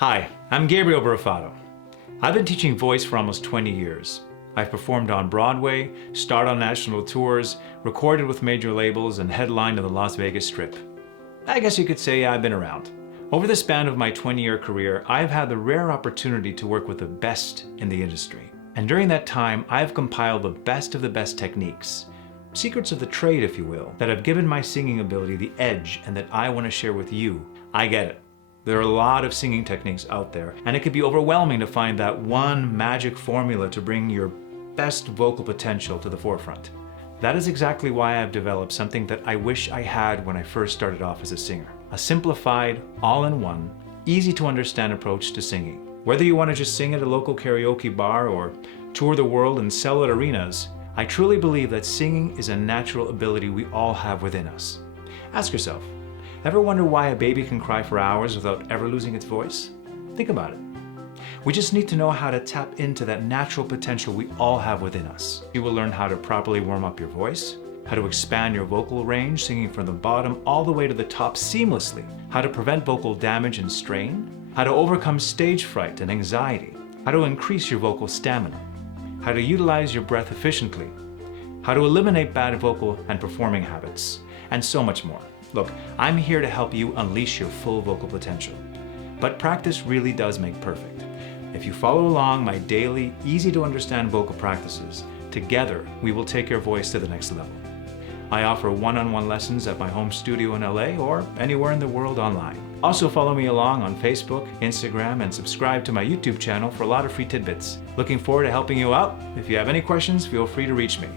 Hi, I'm Gabriel Barafato. I've been teaching voice for almost 20 years. I've performed on Broadway, starred on national tours, recorded with major labels, and headlined on the Las Vegas Strip. I guess you could say I've been around. Over the span of my 20-year career, I've had the rare opportunity to work with the best in the industry. And during that time, I've compiled the best of the best techniques, secrets of the trade, if you will, that have given my singing ability the edge and that I want to share with you. I get it. There are a lot of singing techniques out there, and it can be overwhelming to find that one magic formula to bring your best vocal potential to the forefront. That is exactly why I've developed something that I wish I had when I first started off as a singer. A simplified, all-in-one, easy-to-understand approach to singing. Whether you want to just sing at a local karaoke bar or tour the world and sell at arenas, I truly believe that singing is a natural ability we all have within us. Ask yourself, ever wonder why a baby can cry for hours without ever losing its voice? Think about it. We just need to know how to tap into that natural potential we all have within us. You will learn how to properly warm up your voice, how to expand your vocal range singing from the bottom all the way to the top seamlessly, how to prevent vocal damage and strain, how to overcome stage fright and anxiety, how to increase your vocal stamina, how to utilize your breath efficiently, how to eliminate bad vocal and performing habits, and so much more. Look, I'm here to help you unleash your full vocal potential. But practice really does make perfect. If you follow along my daily, easy-to-understand vocal practices, together we will take your voice to the next level. I offer one-on-one lessons at my home studio in LA or anywhere in the world online. Also follow me along on Facebook, Instagram, and subscribe to my YouTube channel for a lot of free tidbits. Looking forward to helping you out. If you have any questions, feel free to reach me.